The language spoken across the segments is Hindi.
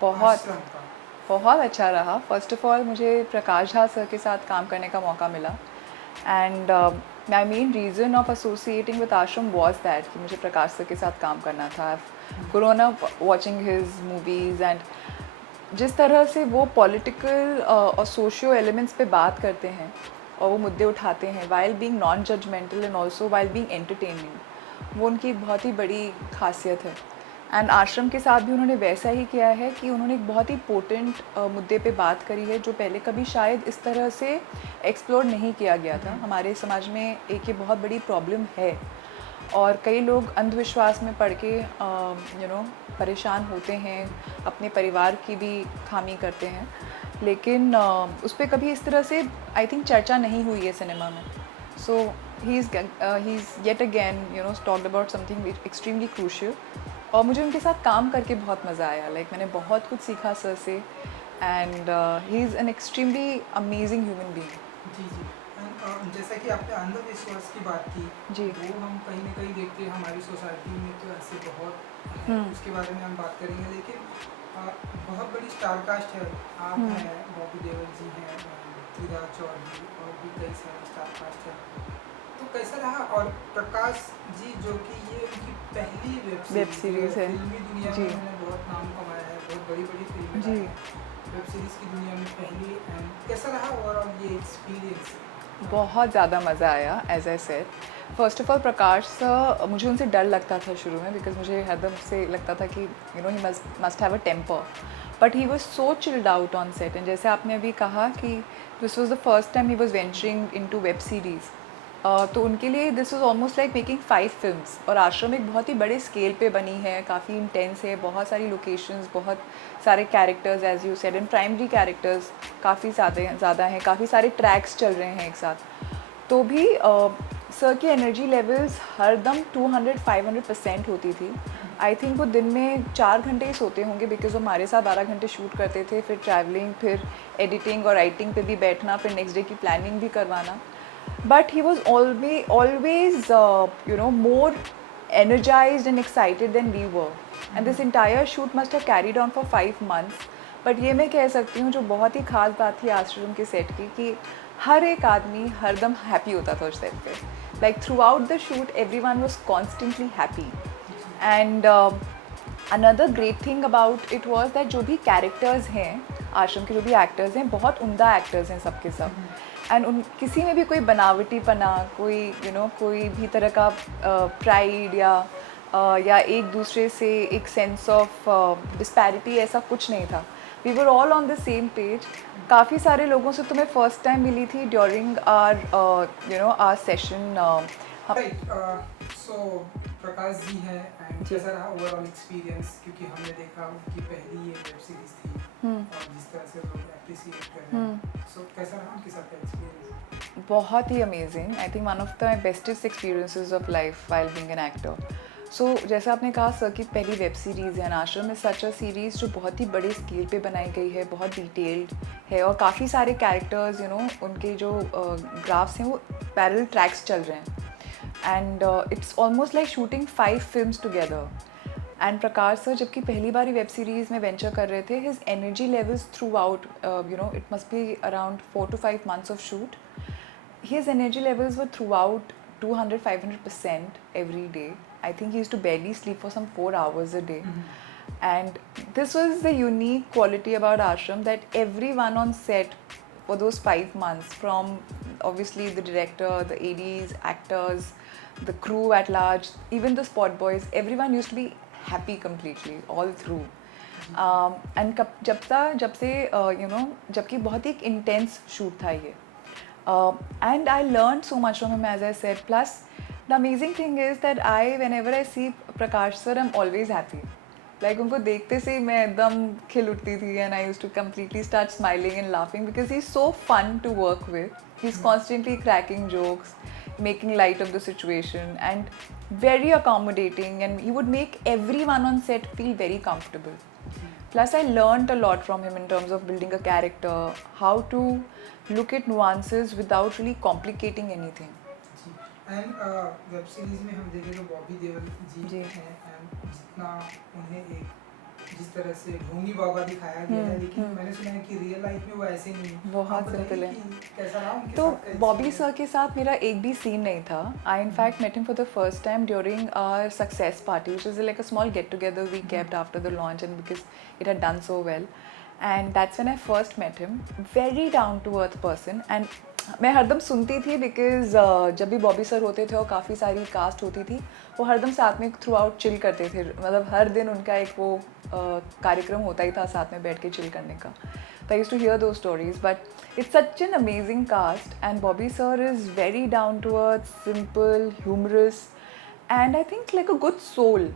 बहुत आश्रम का? बहुत अच्छा रहा। फर्स्ट ऑफ ऑल मुझे प्रकाश झा सर के साथ काम करने का मौका मिला and my main reason of associating with आश्रम वॉज दैट कि मुझे प्रकाश सर के साथ काम करना था। Grown up watching his movies and जिस तरह से वो पॉलिटिकल और सोशियो एलिमेंट्स पे बात करते हैं और वो मुद्दे उठाते हैं while being non judgmental and also while being entertaining, वो उनकी एक बहुत ही बड़ी खासियत है। एंड आश्रम के साथ भी उन्होंने वैसा ही किया है कि उन्होंने एक बहुत ही पोटेंट मुद्दे पे बात करी है जो पहले कभी शायद इस तरह से एक्सप्लोर नहीं किया गया था। हमारे समाज में एक ये बहुत बड़ी प्रॉब्लम है और कई लोग अंधविश्वास में पड़ के परेशान होते हैं, अपने परिवार की भी खामी करते हैं, लेकिन उस पर कभी इस तरह से आई थिंक चर्चा नहीं हुई है सिनेमा में। So he is yet again talked about something extremely crucial और मुझे उनके साथ काम करके बहुत मज़ा आया। मैंने बहुत कुछ सीखा सर से and he is an extremely amazing human being. जी जी। जैसा कि आपने अंधविश्वास की बात की, जी। वो हम कहीं ना कहीं देखते हैं हमारी सोसाइटी में, तो ऐसे बहुत हैं, उसके बारे में हम बात करेंगे। लेकिन बहुत बड़ी स्टार कास्ट है, आप हैं, बॉबी देओल जी हैं, पृथ्वीराज चौधरी और भी कई सारे स्टार कास्ट हैं। तो कैसा रहा? और प्रकाश जी जो कि ये उनकी पहली वेब सीरीज़ है, फिल्मी दुनिया में उन्होंने बहुत नाम कमाया है, बहुत बड़ी बड़ी फिल्में जी। वेब सीरीज़ की दुनिया में पहली। कैसा रहा ओवरऑल ये एक्सपीरियंस? बहुत ज़्यादा मज़ा आया। As I said, first of all Prakash sir, मुझे उनसे डर लगता था शुरू में बिकॉज मुझे हरदम से लगता था कि he must have a temper, but he was so chilled out on set. And जैसे आपने अभी कहा कि this was the first time he was venturing into web series, तो उनके लिए this was almost like making 5 films. और आश्रम एक बहुत ही बड़े स्केल पे बनी है, काफ़ी इंटेंस है, बहुत सारी लोकेशंस, बहुत सारे characters, as you said, and primary characters काफ़ी ज़्यादा हैं, काफ़ी सारे ट्रैक्स चल रहे हैं एक साथ। तो भी सर की एनर्जी लेवल्स हरदम 200-500% होती थी। आई थिंक वो दिन में 4 घंटे ही सोते होंगे बिकॉज वो हमारे साथ 12 घंटे शूट करते थे, फिर ट्रैवलिंग, फिर एडिटिंग और राइटिंग पे भी बैठना, फिर नेक्स्ट डे की प्लानिंग भी करवाना। But he was always more energized and excited than we were. And this entire shoot must have carried on for 5 months. But ये मैं कह सकती हूँ जो बहुत ही ख़ास बात थी आश्रम के सेट की कि हर एक आदमी हरदम हैप्पी होता था उस सेट पे। Like throughout the shoot, everyone was constantly happy. And another great thing about it was that जो भी कैरेक्टर्स हैं, आश्रम के जो भी एक्टर्स हैं, बहुत उम्दा एक्टर्स हैं सबके सब। एंड उन किसी में भी कोई बनावटीपना, कोई कोई भी तरह का प्राइड या एक दूसरे से एक सेंस ऑफ डिस्पैरिटी, ऐसा कुछ नहीं था। We were all on the same page. काफ़ी सारे लोगों से तो मैं फर्स्ट टाइम मिली थी ड्यूरिंग आर सेशन। सो प्रकाश जी हैं, एंड कैसा रहा ओवरऑल एक्सपीरियंस? क्योंकि हमने देखा उनकी पहली ये वेब सीरीज थी और जिस तरह से लोग एप्रिशिएट कर रहे हैं, सो कैसा रहा उनके साथ एक्सपीरियंस? बहुत ही amazing. I think one of the bestest experiences of life while being an actor. So जैसा आपने कहा, सर की पहली वेब सीरीज़ है आश्रम में, सच अ सीरीज़ जो बहुत ही बड़े स्केल पे बनाई गई है, बहुत डिटेल्ड है और काफ़ी सारे कैरेक्टर्स उनके जो ग्राफ्स हैं वो पैरेलल ट्रैक्स चल रहे हैं। And it's almost like shooting 5 films together. And Prakash sir जबकि पहली बार वेब सीरीज़ में वेंचर कर रहे थे, his energy levels through out, it must be around 4 to 5 months of shoot, his energy levels were throughout 200-500% every day. I think he used to barely sleep for some 4 hours a day. And this was the unique quality about Ashram, that everyone on set for those 5 months, from obviously the director, the ADs, actors, the crew at large, even the spot boys, everyone used to be happy completely all through. And जबकि बहुत ही इंटेंस शूट था ये, and I learned so much from him, as I said. Plus the amazing thing is that whenever I see Prakash sir, I'm always happy. Like उनको देखते से मैं एकदम खिल उठती थी, and I used to completely start smiling and laughing because he's so fun to work with. He's constantly cracking jokes, making light of the situation, and very accommodating, and he would make everyone on set feel very comfortable. Plus I learned a lot from him in terms of building a character, how to look at nuances without really complicating anything. And web series में हम देखें तो बॉबी देओल जी हैं, एंड जितना उन्हें एक जिस तरह से भूमि बाबा दिखाया गया है, लेकिन मैंने सुना है कि रियल लाइफ में वो ऐसे नहीं है। बहुत आप बताइए simple है। कि कैसा रहा उनके तो साथ का बॉबी experience? सर के साथ मेरा एक भी सीन नहीं था. I in fact met him for the first time during our success party which is like a small get together we kept after the launch and because it had done so well. And that's when I first met him. Very down to earth person. And मैं हरदम सुनती थी बिकॉज जब भी बॉबी सर होते थे और काफ़ी सारी कास्ट होती थी, वो हरदम साथ में थ्रू आउट चिल करते थे. मतलब हर दिन उनका एक वो कार्यक्रम होता ही था साथ में बैठ के चिल करने का. So I used to hear those stories, but it's such an amazing cast, and Bobby sir is very down to earth, simple, humorous, and I think like a good soul.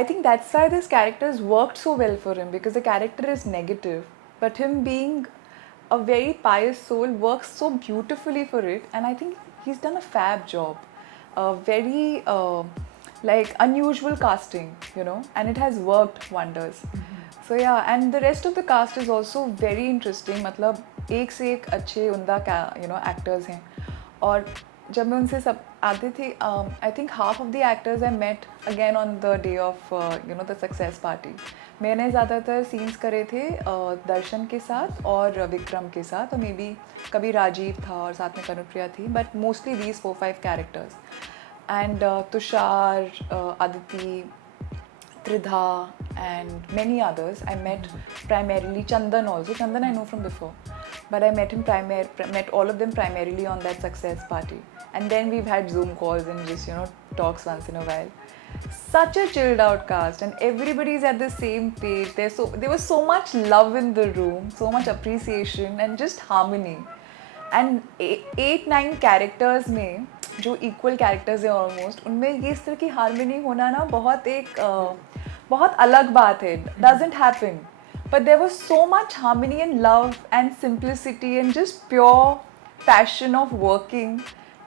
I think that's why this characters worked so well for him, because the character is negative, but him being a very pious soul works so beautifully for it, and I think he's done a fab job. Very like unusual casting, you know, and it has worked wonders. So yeah, and the rest of the cast is also very interesting. मतलब एक से एक अच्छे उमदा एक्टर्स हैं. और जब मैं उनसे सब आते थे, I think half of the actors I met again on the day of the success party. मैंने ज़्यादातर सीन्स करे थे दर्शन के साथ और विक्रम के साथ, और मे बी कभी राजीव था और साथ में कनुप्रिया थी, but mostly these 4-5 characters. And Tushar, Aditi, Tridha and many others. I met primarily Chandan also. Chandan I know from before, but I met met all of them primarily on that success party. And then we've had Zoom calls and just talks once in a while. Such a chilled out cast, and everybody's at the same page. There was so much love in the room, so much appreciation and just harmony. And 8-9 characters में जो equal characters हैं almost, उनमें ये इस तरह की harmony होना ना बहुत अलग बात है. Doesn't happen, but there was so much harmony and love and simplicity and just pure passion of working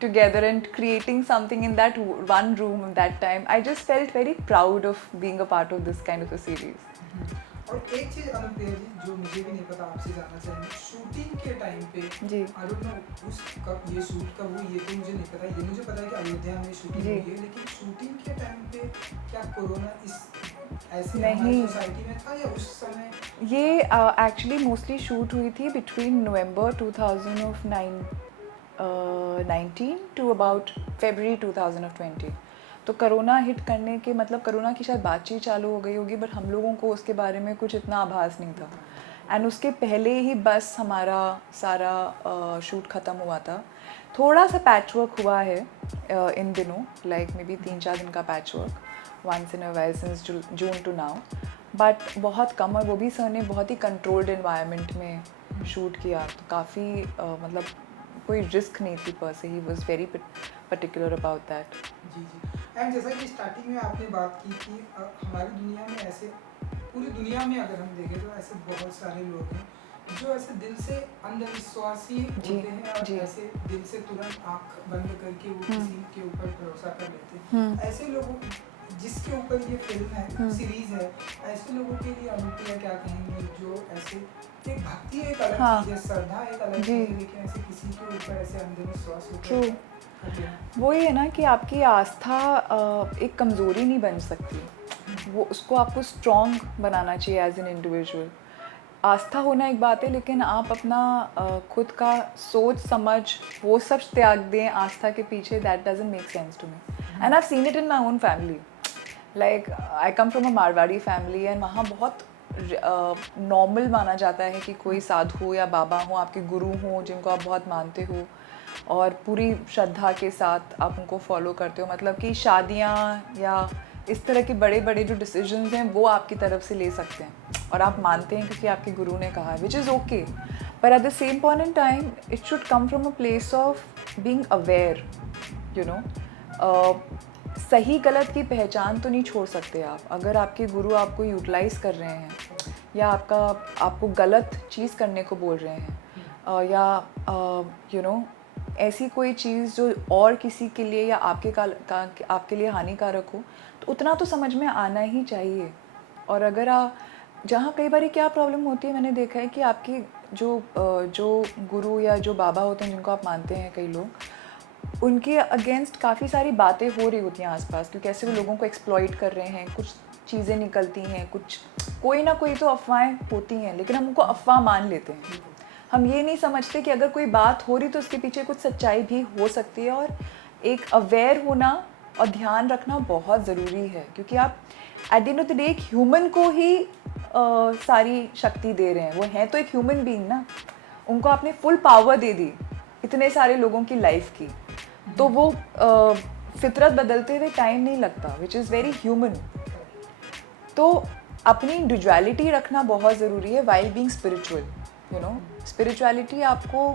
together and creating something in that one room at that time. I just felt very proud of being a part of this kind of a series. और एक चीज अनुप्रिया जी जो मुझे भी नहीं पता, आपसे जानना चाहेंगे, शूटिंग के टाइम पे जी. आई डोंट नो उस कब ये शूट कब हुई, ये तो मुझे नहीं पता. ये मुझे पता है कि अयोध्या में शूटिंग हुई है, लेकिन शूटिंग के टाइम पे क्या कोरोना इस ऐसे हमारी सोसाइटी में था या उस समय? ये एक्चुअली मोस्टली शूट हुई थी between November 2019 to about February 2020. तो करोना हिट करने के मतलब करोना की शायद बातचीत चालू हो गई होगी, बट हम लोगों को उसके बारे में कुछ इतना आभास नहीं था. एंड उसके पहले ही बस हमारा सारा शूट ख़त्म हुआ था. थोड़ा सा पैच वर्क हुआ है इन दिनों, लाइक मे बी 3-4 दिन का patch work once in a while since June to now, but बहुत कम. और वो भी सर ने बहुत ही कंट्रोल्ड इन्वायरमेंट में शूट किया, तो काफ़ी मतलब कोई रिस्क नहीं थी per se. He was very particular about that. जी जी. एंड जैसा कि स्टार्टिंग में आपने बात की कि हमारी दुनिया में ऐसे, पूरी दुनिया में अगर हम देखें तो ऐसे बहुत सारे लोग हैं जो ऐसे दिल से अंधविश्वासी होते हैं और ऐसे दिल से तुरंत आंख बंद करके वो किसी के ऊपर भरोसा कर लेते हैं. ऐसे लोगों जिसके ऊपर ये फिल्म है, सीरीज है, ऐसे लोगों के लिए अनुप्रिया क्या कहेंगे जो ऐसे एक भक्ति एक अलग चीज है, श्रद्धा एक अलग चीज है, लेकिन ऐसे किसी के ऊपर ऐसे अंधविश्वास होता है. वो ये है ना कि आपकी आस्था एक कमज़ोरी नहीं बन सकती, वो उसको आपको स्ट्रॉन्ग बनाना चाहिए एज एन इंडिविजुअल. आस्था होना एक बात है, लेकिन आप अपना खुद का सोच समझ वो सब त्याग दें आस्था के पीछे. That doesn't make sense to me, and I have seen it in my own family. Like I come from a Marwari family, and वहाँ बहुत नॉर्मल माना जाता है कि कोई साधु या बाबा हो, आपके गुरु हो जिनको आप बहुत मानते हो और पूरी श्रद्धा के साथ आप उनको फॉलो करते हो. मतलब कि शादियाँ या इस तरह के बड़े बड़े जो डिसीजंस हैं वो आपकी तरफ से ले सकते हैं और आप मानते हैं क्योंकि आपके गुरु ने कहा है, विच इज़ ओके. पर at the same point in time it should come from a place of being aware, you know. सही गलत की पहचान तो नहीं छोड़ सकते आप. अगर आपके गुरु आपको यूटिलाइज़ कर रहे हैं या आपको गलत चीज़ करने को बोल रहे हैं या यू नो ऐसी कोई चीज़ जो और किसी के लिए या आपके लिए हानिकारक हो, तो उतना तो समझ में आना ही चाहिए. और अगर जहाँ कई बार क्या प्रॉब्लम होती है, मैंने देखा है कि आपकी जो गुरु या जो बाबा होते हैं जिनको आप मानते हैं, कई लोग उनके अगेंस्ट काफ़ी सारी बातें हो रही होती हैं आसपास, क्योंकि ऐसे वो लोगों को एक्सप्लॉइट कर रहे हैं, कुछ चीज़ें निकलती हैं, कोई ना कोई तो अफवाहें होती हैं, लेकिन हम उनको अफवाह मान लेते हैं। हम ये नहीं समझते कि अगर कोई बात हो रही तो उसके पीछे कुछ सच्चाई भी हो सकती है। और एक अवेयर होना और ध्यान रखना बहुत ज़रूरी है, क्योंकि आप at the end of the day एक ह्यूमन को ही सारी शक्ति दे रहे हैं। वो हैं तो एक ह्यूमन बीइंग ना, उनको आपने फुल पावर दे दी इतने सारे लोगों की लाइफ की, तो वो फितरत बदलते हुए टाइम नहीं लगता, विच इज़ वेरी ह्यूमन। तो अपनी इंडिविजुअलिटी रखना बहुत ज़रूरी है while being spiritual. You know, spirituality आपको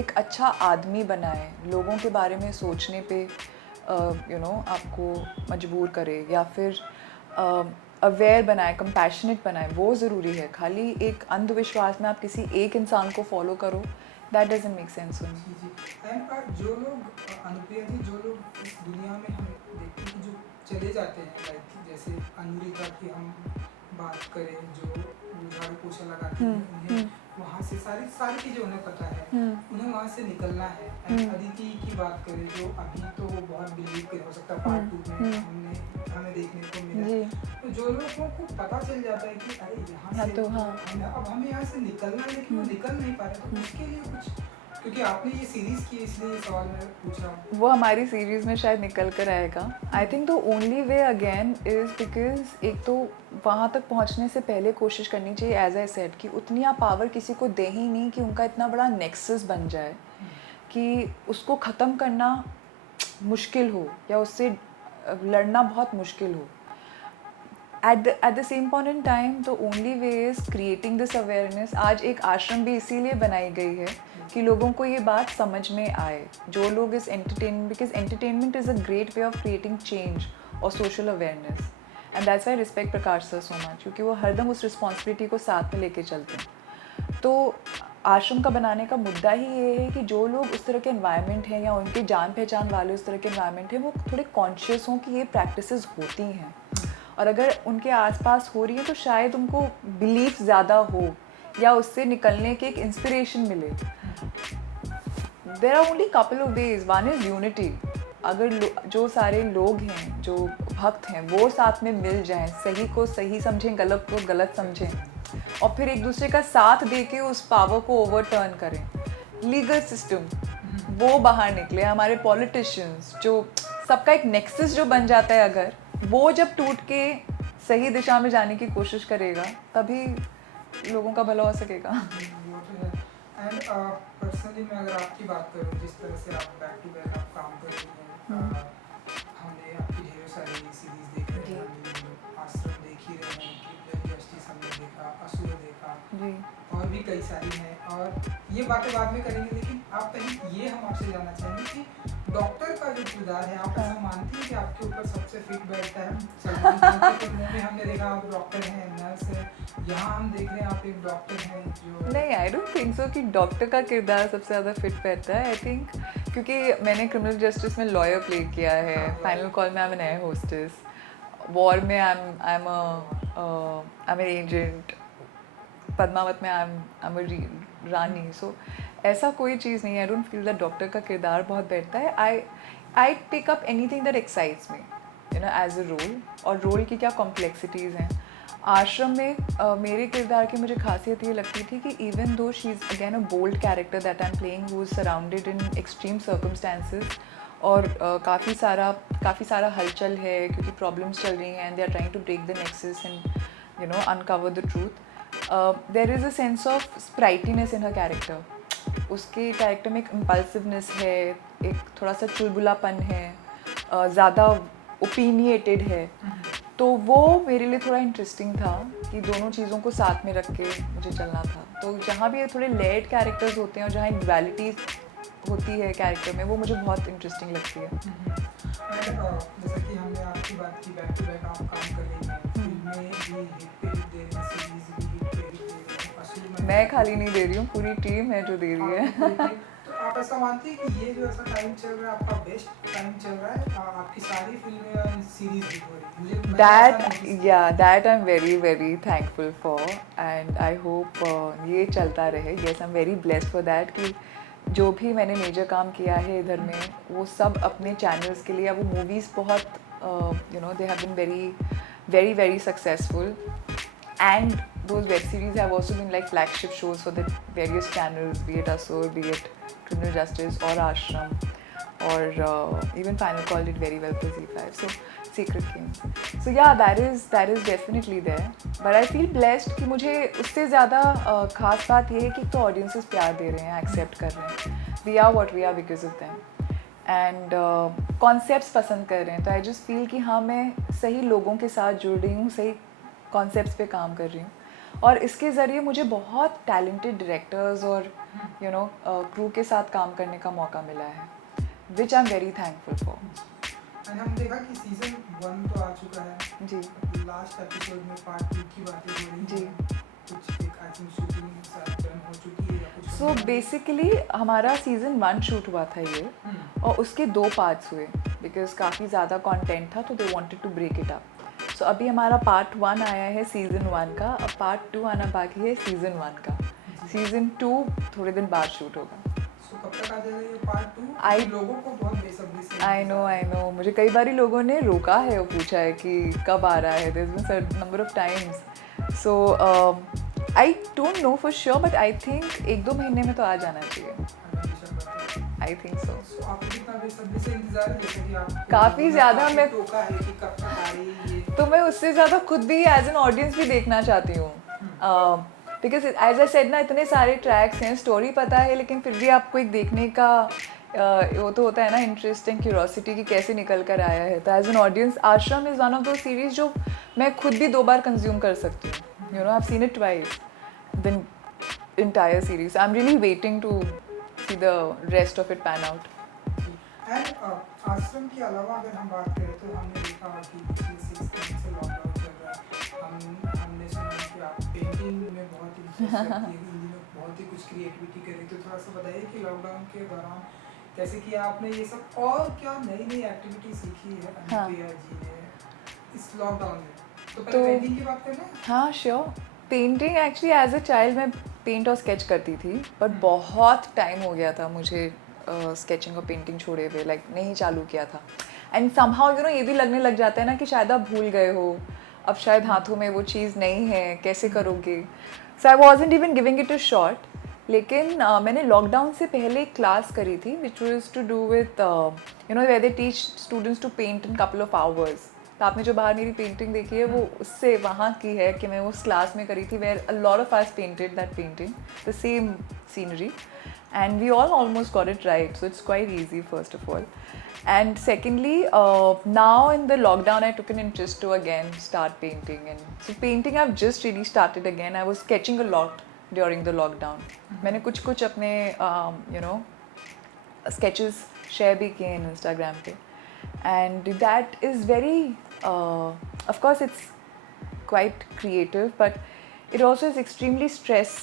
एक अच्छा आदमी बनाए, लोगों के बारे में सोचने पे आपको मजबूर करे, या फिर अवेयर बनाए, कंपैशनेट बनाए, वो ज़रूरी है। खाली एक अंधविश्वास में आप किसी एक इंसान को फॉलो करो, दैट डजंट मेक सेंस। जी जी। एंड जो लोग अनुप्रिया जी, जो लोग इस दुनिया में हम देखते हैं कि जो चले जाते हैं, लाइक जैसे अनुरिका की हम बात करें, जो झाड़ू पोछा लगाती हैं, उन्हें वहाँ से सारी चीज़ें उन्हें पता है, उन्हें वहाँ से निकलना है। एंड अदिति की बात करें, जो अभी तो बहुत बिलीव कर, हो सकता है पार्ट 2 में हमें देखने को मिला। तो जो लोगों को पता चल जाता है कि अरे यहाँ से तो अब हमें यहाँ से निकलना है, लेकिन वो निकल नहीं पा रहे, तो उसके लिए कुछ, क्योंकि आपने ये सीरीज़ की इसलिए ये सवाल मैं पूछ रहा हूँ। वो हमारी सीरीज़ में शायद निकल कर आएगा। I think the only way again is because एक तो वहाँ तक पहुँचने से पहले कोशिश करनी चाहिए, एज आई सेड, कि उतनी आप पावर किसी को दे ही नहीं कि उनका इतना बड़ा नेक्सस बन जाए कि उसको ख़त्म करना मुश्किल हो या उससे लड़ना बहुत मुश्किल हो। at the same point in time, the only way is creating this awareness। आज एक आश्रम भी इसीलिए बनाई गई है कि लोगों को ये बात समझ में आए, जो लोग इस entertainment, because entertainment is a great way of creating change और social awareness, and that's why respect Prakash sir so much, क्योंकि वो हरदम उस रिस्पॉन्सिबिलिटी को साथ में लेके चलते हैं। तो आश्रम का बनाने का मुद्दा ही ये है कि जो लोग उस तरह के एनवायरनमेंट हैं या उनके जान पहचान वाले उस तरह के एनवायरनमेंट हैं, वो थोड़े कॉन्शियस हों कि ये प्रैक्टिसेस होती हैं, और अगर उनके आसपास हो रही है तो शायद उनको बिलीफ ज़्यादा हो या उससे निकलने की एक इंस्पिरेशन मिले। There are only couple of ways, one is unity. अगर जो सारे लोग हैं, जो भक्त हैं, वो साथ में मिल जाएं, सही को सही समझें, गलत को गलत समझें, और फिर एक दूसरे का साथ दे के उस पावर को ओवरटर्न करें। लीगल सिस्टम वो बाहर निकले, हमारे पॉलिटिशियंस, जो सबका एक नेक्सस जो बन जाता है, अगर वो जब टूट के सही दिशा में जाने की कोशिश करेगा, तभी लोगों का भला हो सकेगा। एंड पर्सनली मैं अगर आपकी बात करूँ, जिस तरह से आप बैक टू बैक आप काम कर रही हैं, हमने आपकी ढेरों सारी सीरीज देख रहे हैं, आश्रम देख ही रहे हैं, क्रिमिनल जस्टिस हमने देखा, असुर देखा जी, और भी कई सारी हैं, और ये बातें बाद में करेंगे। लेकिन आप पहले ये हम आपसे जानना चाहेंगे कि डॉक्टर का जो किरदार है, आप ऐसा मानती हैं कि आपके ऊपर सबसे फिट बैठता है? सलमान खान की फिल्मों में हमने देखा आप डॉक्टर हैं, नर्स हैं, यहाँ हम देख रहे हैं आप एक डॉक्टर हैं जो... नहीं, आई डोंट थिंक सो कि डॉक्टर का किरदार सबसे ज़्यादा फिट बैठता है। आई थिंक क्योंकि मैंने क्रिमिनल जस्टिस में लॉयर प्ले किया है, फाइनल कॉल में I am an air hostess, war में I am an agent, Padmaavat में आई एम अ रानी। सो ऐसा कोई चीज़ नहीं है। I don't feel that doctor का किरदार बहुत बैठता है। I pick up anything that excites me, you know, as a role, और रोल की क्या कॉम्प्लेक्सिटीज़ हैं। आश्रम में मेरे किरदार की मुझे खासियत ये लगती थी कि even though she is again a bold character that I am playing, who is surrounded in extreme circumstances, और काफ़ी सारा हलचल है क्योंकि प्रॉब्लम्स चल रही हैं, and they are trying to break the nexus and you know uncover the truth. There is a sense of sprightliness in her character. उसके कैरेक्टर में एक इम्पल्सिवनेस है, एक थोड़ा सा चुलबुलापन है, ज़्यादा ओपिनिएटेड है। तो वो मेरे लिए थोड़ा इंटरेस्टिंग था कि दोनों चीज़ों को साथ में रख के मुझे चलना था। तो जहाँ भी थोड़े लेड कैरेक्टर्स होते हैं और जहाँ एक ड्युअलिटी होती है कैरेक्टर में, वो मुझे बहुत इंटरेस्टिंग लगती है। जैसा कि हमने आपकी बात की, बैक टू बैक आप काम कर रही हैं, फिल्में भी हिट पे हिट दे रही हैं, सीरीज भी हिट पे हिट दे रही हैं, असुर में मैं खाली नहीं दे रही हूँ, पूरी टीम है जो दे रही है। तो आप ऐसा मानती हैं कि ये जो ऐसा टाइम चल रहा है, आपका बेस्ट टाइम चल रहा है, आपकी सारी फिल्में सीरीज हिट हो रही है? That I'm very very thankful for, and I hope ये चलता रहे। Yes, I'm very blessed for that कि जो भी मैंने मेजर काम किया है इधर में, वो सब अपने चैनल्स के लिए, अब वो मूवीज़ बहुत you know they have been very very very successful, and those web series have also been like flagship shows for the various channels, be it Asur, be it Criminal Justice or Ashram, or even Final Call did very well for Z5. So Secret Games. So yeah, that is definitely there. But I feel blessed कि मुझे उससे ज़्यादा खास बात ये है कि तो audiences प्यार दे रहे हैं, accept कर रहे हैं. We are what we are because of them. And concepts पसंद कर रहे हैं. तो आई जस्ट फील कि हाँ, मैं सही लोगों के साथ जुड़ रही हूँ, सही कॉन्सेप्ट्स पे काम कर रही हूँ, और इसके ज़रिए मुझे बहुत टैलेंटेड डायरेक्टर्स और यू नो क्रू के साथ काम करने का मौका मिला है, which I am very thankful for. And हम देखा कि सीजन 1 तो आ चुका है जी. लास्ट एपिसोड में पार्ट 2 की बातें हो रही जी. हैं. कुछ एक आई थिंक शूटिंग डन हो चुकी है या कुछ. सो बेसिकली हमारा सीज़न 1 शूट हुआ था ये, और उसके 2 पार्ट्स हुए बिकॉज काफ़ी ज़्यादा कंटेंट था, तो they wanted to break it up. So अभी हमारा पार्ट 1 आया है सीज़न 1 का, अब पार्ट 2 आना बाकी है सीज़न 1 का. सीज़न 2 थोड़े दिन बाद शूट होगा. सो कब तक आ जाएगा ये पार्ट 2? आई लोगों को बहुत बेसब्री से आई नो मुझे कई बारी लोगों ने रोका है और पूछा है कि कब आ रहा है. There is been certain number of times. So I don't know for sure, but I think 1-2 महीने में तो आ जाना चाहिए. I think so. सो आप कितना बेसब्री से इंतजार है, जैसे कि आप काफ़ी ज़्यादा मैं टोका है कि कब तक आ रही है ये. तो मैं उससे ज़्यादा खुद भी एज एन ऑडियंस भी देखना चाहती हूँ, बिकॉज एज आई सेड ना, इतने सारे ट्रैक्स हैं, स्टोरी पता है, लेकिन फिर भी आपको एक देखने का वो तो होता है ना, इंटरेस्टिंग क्यूरोसिटी कि कैसे निकल कर आया है. तो एज एन ऑडियंस आश्रम इज़ वन ऑफ दो सीरीज जो मैं खुद भी 2 बार कंज्यूम कर सकती हूँ. You know, I have seen it twice the entire series. I'm really waiting to see the rest of it pan out. And आश्रम के अलावा अगर हम बात करें तो हमने देखा कि पिछले 6 मंथ से लॉकडाउन चल रहा है. हमने सुना कि आप पेंटिंग में बहुत इंटरेस्ट रखती हैं, इन दिनों बहुत ही कुछ क्रिएटिविटी कर रही. तो थोड़ा सा बताइए कि लॉकडाउन के दौरान कैसे किया आपने ये सब, और क्या नई नई एक्टिविटी सीखी है अनुप्रिया जी ने इस लॉकडाउन में. तो पहले पेंटिंग की बात करें. हाँ sure. Painting actually as a child मैं पेंट और स्केच करती थी, बट बहुत टाइम हो गया था मुझे स्केचिंग और पेंटिंग छोड़े हुए, लाइक नहीं चालू किया था. एंड समहाउ यू नो ये भी लगने लग जाता है ना कि शायद आप भूल गए हो, अब शायद हाथों में वो चीज़ नहीं है, कैसे करोगे. So I wasn't even giving it a shot. लेकिन मैंने लॉकडाउन से पहले एक क्लास करी थी which was to do with you know where they teach students to paint in couple of hours. तो आपने जो बाहर मेरी पेंटिंग देखी है वो उससे वहाँ की है कि मैं उस क्लास में करी थी, where a lot of us painted that painting, the same scenery, and we all almost got it right, so it's quite easy first of all. And secondly, now in the lockdown I took an interest to again start painting, and so painting I've just really started again. I was sketching a lot during the lockdown. मैंने कुछ अपने you know sketches share भी किए हैं Instagram पे, and that is very of course it's quite creative, but it also is extremely stress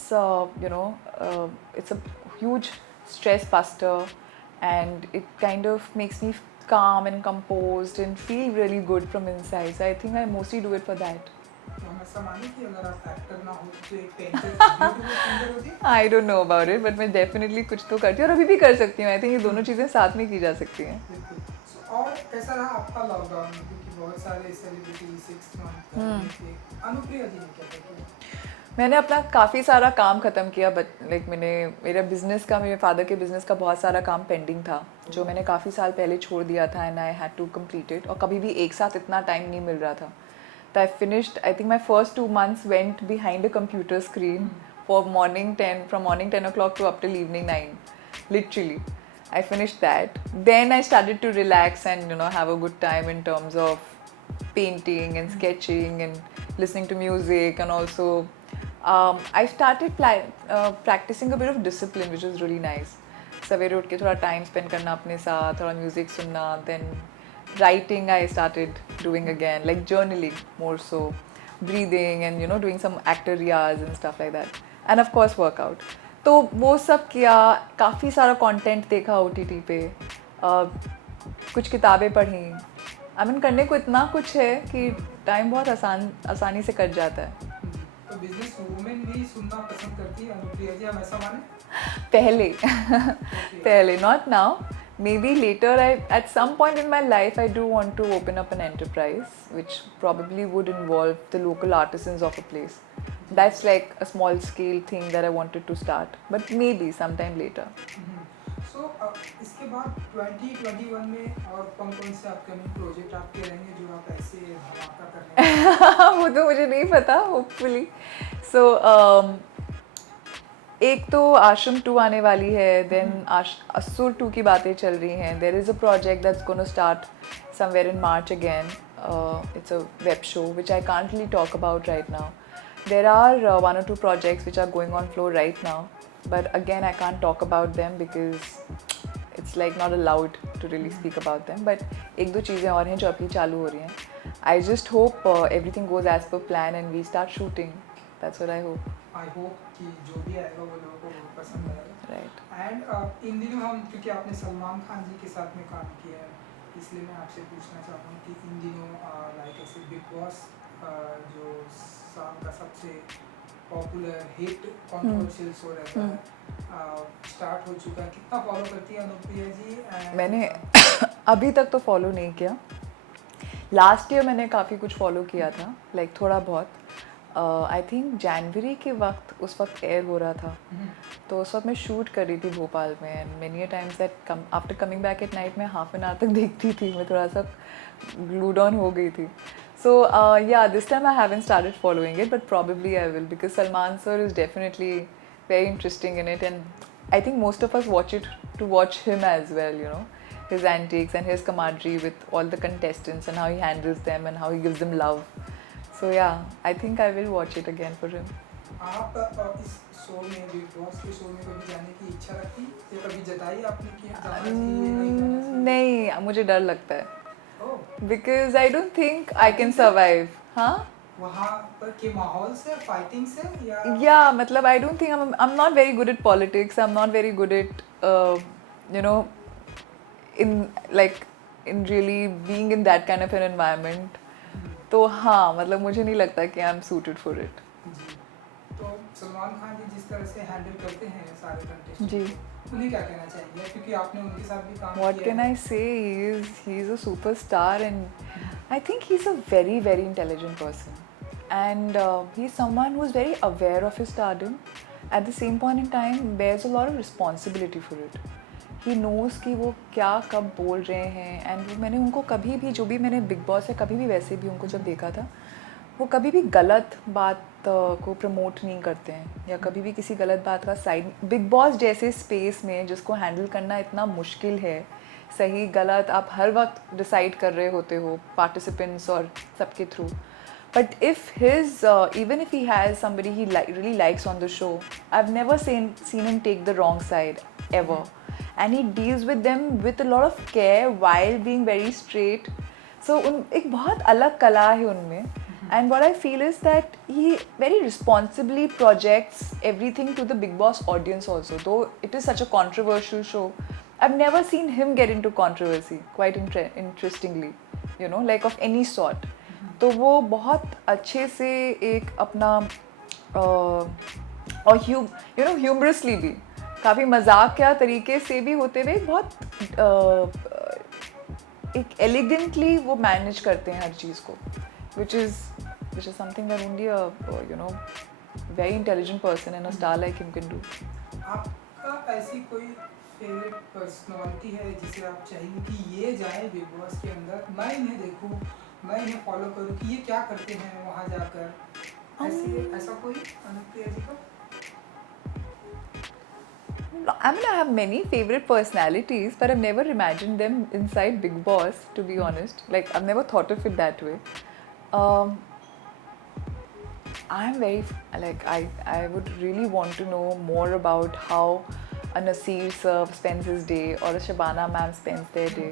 it's a huge stress buster, and it kind of makes me calm and composed and feel really good from inside. So I think I mostly do it for that. I don't know about it, but मैं definitely कुछ तो करती हूँ और अभी भी कर सकती हूँ. I think ये दोनों चीज़ें साथ में की जा सकती हैं. और कैसा रहा आपका लॉकडाउन में, क्योंकि बहुत सारे सेलिब्रिटी 6 मंथ थे. अनुप्रिया जी ने क्या किया? मैंने अपना काफ़ी सारा काम ख़त्म किया, बट लाइक मेरा बिज़नेस का, मेरे फादर के बिज़नेस का बहुत सारा काम पेंडिंग था जो मैंने काफ़ी साल पहले छोड़ दिया था, and I had to complete it. और कभी भी एक साथ इतना टाइम नहीं मिल रहा था. तो I finished, I think my first 2 months went behind a computer screen from morning 10 o'clock to up till evening 9, literally. I finished that. Then I started to relax and have a good time in terms of painting and sketching and listening to music, and also I started practicing a bit of discipline, which was really nice. सवेरे उठ के थोड़ा टाइम स्पेंड करना अपने साथ, थोड़ा म्यूजिक सुनना. Then writing I started doing again, like journaling more so, breathing and doing some actor riyaz and stuff like that, and of course workout. तो वो सब किया, काफ़ी सारा कंटेंट देखा OTT पे, कुछ किताबें पढ़ी. आई मीन करने को इतना कुछ है कि टाइम बहुत आसानी से कट जाता है. तो बिजनेस वुमेन भी सुनना पसंद करती है अनुप्रिया जी, हम ऐसा माने? पहले not now. Maybe later, at some point in my life, I do want to open up an enterprise, which probably would involve the local artisans of a place. that's like a small scale thing that I wanted to start, but maybe sometime later. सो इसके बाद 2021 में और कौन कौन से अपकमिंग प्रोजेक्ट आपके रहेंगे जो आप ऐसे धमाका करने वो तो मुझे नहीं पता, होपफुली. सो एक तो आश्रम 2 आने वाली है, देन असुर 2 की बातें चल रही हैं. There is a project that's gonna start somewhere in March again. It's a web show which I can't really talk about right now. There are 1 or 2 projects which are going on floor right now, but again I can't talk about them because it's like not allowed to really speak about them. But एक दो चीज़ें और हैं जो अभी चालू हो रही हैं. I just hope everything goes as per plan and we start shooting. That's what I hope. I hope कि जो भी आएगा वो लोगों को बहुत पसंद आएगा. Right. एंड इन दिनों हम, क्योंकि आपने सलमान खान जी के साथ में काम किया है, इसलिए मैं आपसे पूछना चाहता हूँ कि इन दिनों लाइक ऐसे बिग बॉस जो साल का सबसे पॉपुलर हिट कॉन्ट्रोवर्शियल शो रहता है स्टार्ट हो चुका है. कितना फॉलो करती है अनुप्रिया जी? मैंने अभी तक तो फॉलो नहीं किया. लास्ट ईयर मैंने काफ़ी कुछ फॉलो किया था, लाइक थोड़ा बहुत. आई थिंक जनवरी के वक्त, उस वक्त एयर हो रहा था, तो उस वक्त मैं शूट कर रही थी भोपाल में. And many a times that after coming back at night मैं हाफ एन आवर तक देखती थी. मैं थोड़ा सा ग्लूड ऑन हो गई थी. So yeah, this time I haven't started following it, but probably I will, because Salman sir is definitely very interesting in it, and I think most of us watch it to watch him as well, you know, his antics and his camaraderie with all the contestants and how he handles them and how he gives them love. So yeah, I think I will watch it again for him. आप इस शो में, बिग बॉस के शो में कभी जाने की इच्छा रखी या कभी जताई आपने कि जाना चाहिए नहीं जाना चाहिए? नहीं, मुझे डर लगता है, ओह, because I don't think I can survive. हाँ? वहाँ पर के माहौल से, फाइटिंग से, या Yeah, मतलब I don't think I'm not very good at politics. I'm not very good at you know, in like in really being in that kind of an environment. तो हाँ, मतलब मुझे नहीं लगता कि I'm suited for it. जी. तो सलमान खान जी जिस तरह से हैंडल करते हैं सारे कंटेस्टेंट जी. उन्हें क्या कहना चाहेंगे, क्योंकि आपने उनके साथ भी काम What किया can है. I say? He's a superstar, and I think he's a very very intelligent person, and he's someone who's very aware of his stardom. At the same point in time, bears a lot of responsibility for it. He knows कि वो क्या कब बोल रहे हैं, and मैंने उनको कभी भी, जो भी मैंने बिग बॉस या कभी भी वैसे भी उनको जब देखा था, वो कभी भी गलत बात को प्रमोट नहीं करते हैं या कभी भी किसी गलत बात का साइड. बिग बॉस जैसे स्पेस में जिसको हैंडल करना इतना मुश्किल है, सही गलत आप हर वक्त डिसाइड कर रहे होते हो पार्टिसिपेंट्स और सबके through. But if even if he has somebody he really likes on the show, I've never seen him take the wrong side ever, and he deals with them with a lot of care while being very straight. So एक बहुत अलग कला है उनमें. And what I feel is that he very responsibly projects everything to the Big Boss audience also. Though it is such a controversial show, I've never seen him get into controversy, quite interestingly, you know, like of any sort. तो वो बहुत अच्छे से एक अपना और ह्यूमरसली भी, काफ़ी मजाक या तरीके से भी होते हुए बहुत एक एलिगेंटली वो मैनेज करते हैं हर चीज़ को, which is something that only a very intelligent person and a star like him can do. आपका ऐसी कोई फेवरेट पर्सनालिटी है जिसे आप चाहेंगे कि ये जाए बिग बॉस के अंदर, मैं इन्हें देखूं, मैं इन्हें फॉलो करूं कि ये क्या करते हैं वहाँ जाकर, ऐसा कोई अनुप्रिया जी का? I mean, I have many favorite personalities, but I've never imagined them inside Big Boss, to be honest. Like, I've never thought of it that way. I'm very, like, I would really want to know more about how a Nasir sir spends his day or a Shabana ma'am spends their day.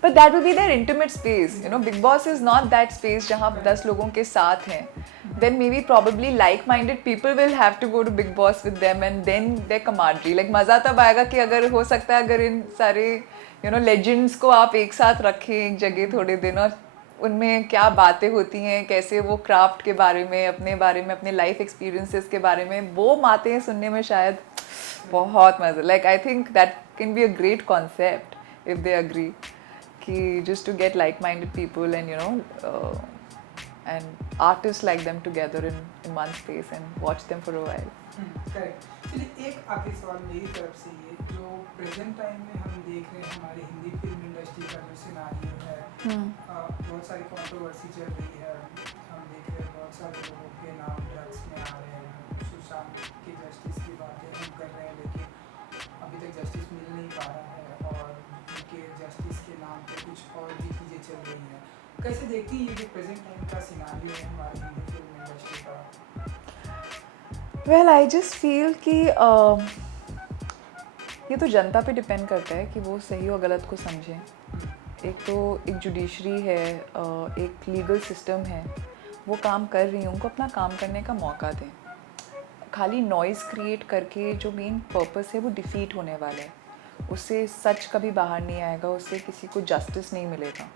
But that would be their intimate space. You know, Big Boss is not that space जहाँ 10 लोगों के साथ हैं. Then maybe probably like-minded people will have to go to Big Boss with them, and then their camaraderie. Like मज़ा तब आएगा कि अगर हो सकता है अगर इन सारे legends को आप एक साथ रखें एक जगह थोड़े दिन, और उनमें क्या बातें होती हैं, कैसे वो क्राफ्ट के बारे में, अपने लाइफ एक्सपीरियंसेस के बारे में वो बातें सुनने में शायद बहुत मज़ा. Like I think that can be a great concept if they agree कि just to get like-minded people and and artists like them together in one space and watch them for a while. Correct. चलिए एक आखिरी सवाल मेरी तरफ से, ये जो प्रेजेंट टाइम में हम देख रहे हैं हमारी हिंदी फिल्म इंडस्ट्री का जो सिनारियो है, बहुत सारी कंट्रोवर्सी चल रही है, हम देख रहे हैं बहुत सारे लोगों के नाम ड्रग्स में आ रहे हैं, सुशांत के जस्टिस की बातें हम कर रहे हैं लेकिन अभी तक जस्टिस मिल नहीं पा रहा है और उनके जस्टिस के नाम पे कुछ और भी चीज़ें चल रही हैं। कैसे देखती है ये जो प्रेजेंट टाइम का सिनारियो है हमारी हिंदी फिल्म इंडस्ट्री का? Well, I just feel कि ये तो जनता पे डिपेंड करता है कि वो सही और गलत को समझें। एक तो एक जुडिशरी है, एक लीगल सिस्टम है, वो काम कर रही है, उनको अपना काम करने का मौका दें। खाली नॉइज़ क्रिएट करके जो मेन पर्पस है वो डिफीट होने वाला है, उससे सच कभी बाहर नहीं आएगा, उससे किसी को जस्टिस नहीं मिलेगा।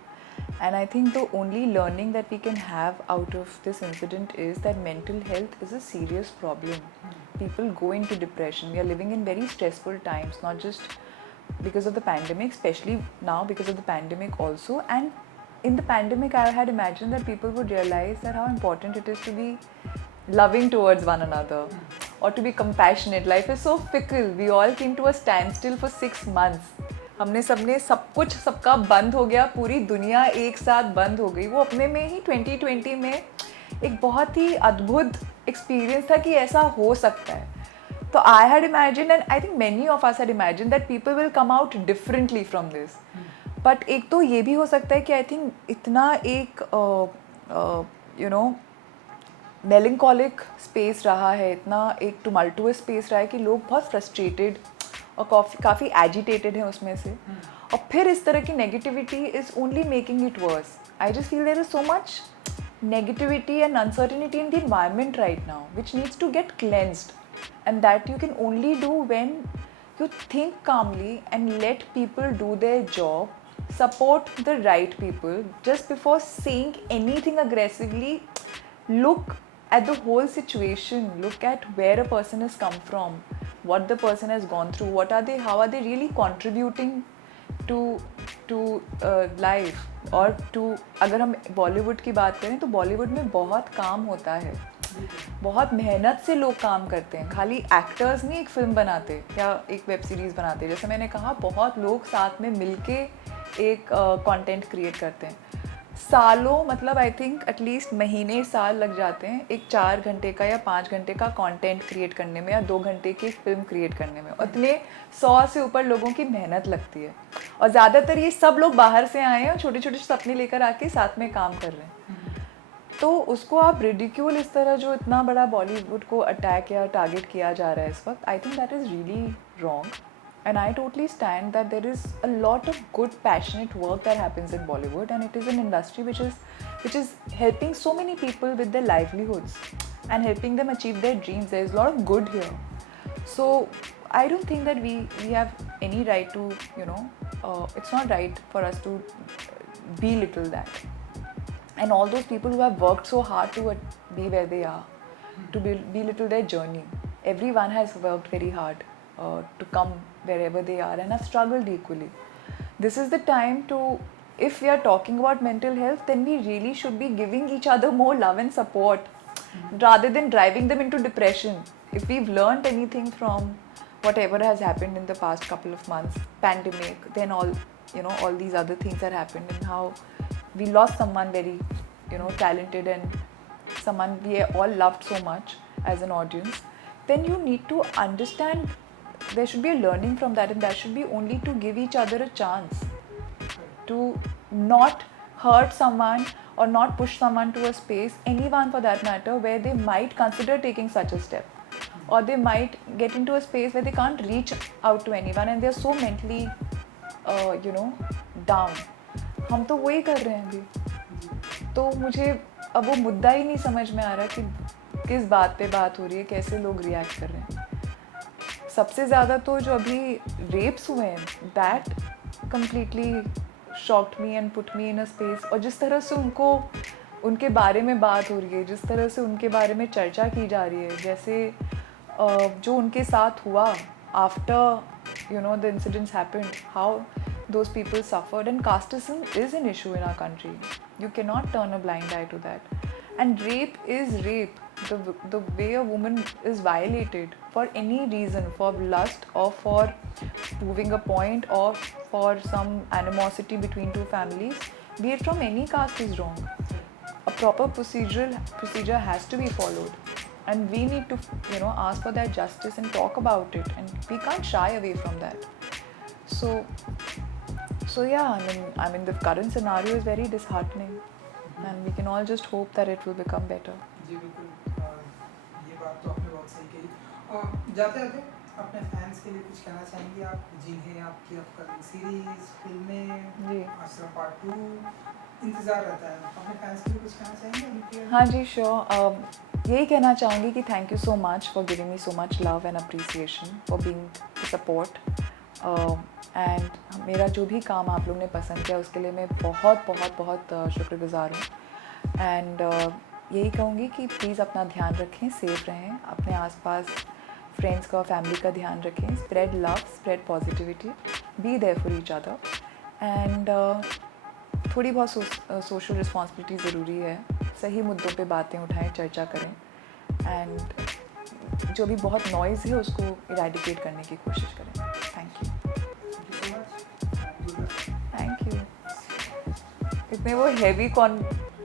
And I think the only learning that we can have out of this incident is that mental health is a serious problem. People go into depression. We are living in very stressful times, not just because of the pandemic, especially now because of the pandemic also. And in the pandemic, I had imagined that people would realize that how important it is to be loving towards one another or to be compassionate. Life is so fickle. We all came to a standstill for 6 months. हमने सबने सब कुछ सबका बंद हो गया, पूरी दुनिया एक साथ बंद हो गई। वो अपने में ही 2020 में एक बहुत ही अद्भुत एक्सपीरियंस था कि ऐसा हो सकता है। तो I had imagine and I think many of us had imagine that people will come out differently from this. But एक तो ये भी हो सकता है कि आई थिंक इतना एक यू नो मेलंकोलिक स्पेस रहा है, इतना एक टुमल्टुअस स्पेस रहा है कि लोग बहुत फ्रस्ट्रेटेड और काफ़ी एजिटेटेड हैं उसमें से, और फिर इस तरह की negativity is only making it worse. I just feel there is so much negativity and uncertainty in the environment right now which needs to get cleansed, and that you can only do when you think calmly and let people do their job, support the right people. Just before saying anything aggressively, look at the whole situation, look at where a person has come from, what the person has gone through, how are they really contributing to life, और to अगर हम बॉलीवुड की बात करें तो बॉलीवुड में बहुत काम होता है, बहुत मेहनत से लोग काम करते हैं। खाली एक्टर्स नहीं एक फिल्म बनाते या एक वेब सीरीज़ बनाते, जैसे मैंने कहा बहुत लोग साथ में मिलके एक कंटेंट क्रिएट करते हैं। सालों, मतलब आई थिंक एटलीस्ट महीने साल लग जाते हैं एक 4 घंटे का या 5 घंटे का कंटेंट क्रिएट करने में या 2 घंटे की फिल्म क्रिएट करने में। उतने 100 से ऊपर लोगों की मेहनत लगती है, और ज़्यादातर ये सब लोग बाहर से आए हैं और छोटे छोटे सपने लेकर आके साथ में काम कर रहे हैं। तो उसको आप रिडिक्यूल इस तरह जो इतना बड़ा बॉलीवुड को अटैक या टारगेट किया जा रहा है इस वक्त, I think that is really wrong. And I totally stand that there is a lot of good passionate work that happens in Bollywood, and it is an industry which is helping so many people with their livelihoods and helping them achieve their dreams. There is a lot of good here. So I don't think that we have any right to, it's not right for us to belittle that. And all those people who have worked so hard to be where they are, to belittle their journey. Everyone has worked very hard to come wherever they are and have struggled equally. This is the time to, if we are talking about mental health, then we really should be giving each other more love and support rather than driving them into depression. If we've learned anything from whatever has happened in the past couple of months, pandemic, then all these other things that happened, and how we lost someone very talented and someone we all loved so much as an audience, then you need to understand there should be a learning from that, and that should be only to give each other a chance to not hurt someone or not push someone to a space, anyone for that matter, where they might consider taking such a step, or they might get into a space where they can't reach out to anyone and they're so mentally down. हम तो वही कर रहे हैं अभी। तो मुझे अब वो मुद्दा ही नहीं समझ में आ रहा कि किस बात पे बात हो रही है, कैसे लोग रिएक्ट कर रहे हैं। सबसे ज़्यादा तो जो अभी रेप्स हुए हैं, that completely shocked me and put me in a space. और जिस तरह से उनके बारे में बात हो रही है, जिस तरह से उनके बारे में चर्चा की जा रही है, जैसे जो उनके साथ हुआ after the incidents happened, how those people suffered, and casteism is an issue in our country. You cannot turn a blind eye to that. And rape is rape. The way a woman is violated for any reason, for lust or for proving a point or for some animosity between two families, be it from any caste, is wrong. A proper procedure has to be followed, and we need to ask for that justice and talk about it, and we can't shy away from that. So yeah, I mean the current scenario is very disheartening, and we can all just hope that it will become better. जी बिल्कुल, ये बात तो आपने बहुत सही कही। जाते जाते अपने फैंस के लिए कुछ कहना चाहेंगे आप, जिन्हें आपकी अपकमिंग सीरीज, फिल्में, जी। आश्रम पार्ट 2 इंतज़ार रहता है, अपने फैंस के लिए कुछ कहना चाहेंगे उनके? हाँ जी, श्योर। यही कहना चाहूँगी कि thank you so much for giving me so much love and appreciation, for being support, and मेरा जो भी काम आप लोग ने पसंद किया उसके लिए मैं बहुत बहुत बहुत शुक्रगुजार हूँ। एंड यही कहूँगी कि प्लीज़ अपना ध्यान रखें, सेफ रहें, अपने आसपास फ्रेंड्स का, फैमिली का ध्यान रखें, spread love, spread positivity, be there for each other, and थोड़ी बहुत सोशल रिस्पॉन्सिबिलिटी ज़रूरी है, सही मुद्दों पे बातें उठाएं, चर्चा करें, एंड जो भी बहुत नॉइज़ है उसको इरेडिकेट करने की कोशिश करें। Thank you. Thank you so much. Thank you. इतने वो हैवी